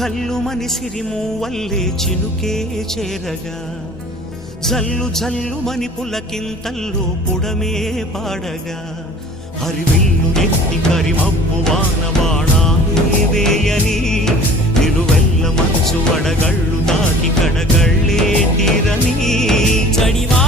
గల్లుమని సిరిమూవల్లే చినుకే చేరగా జల్లు జల్లుమని పులకింతల్లో పుడమే పాడగా హరివిల్లు నెత్తి కరిమబ్బు వాన బాణాలే వేయని నిలువెల్ల మనసు వడగళ్ళు తాకి కడగళ్ళే తీరని చడివా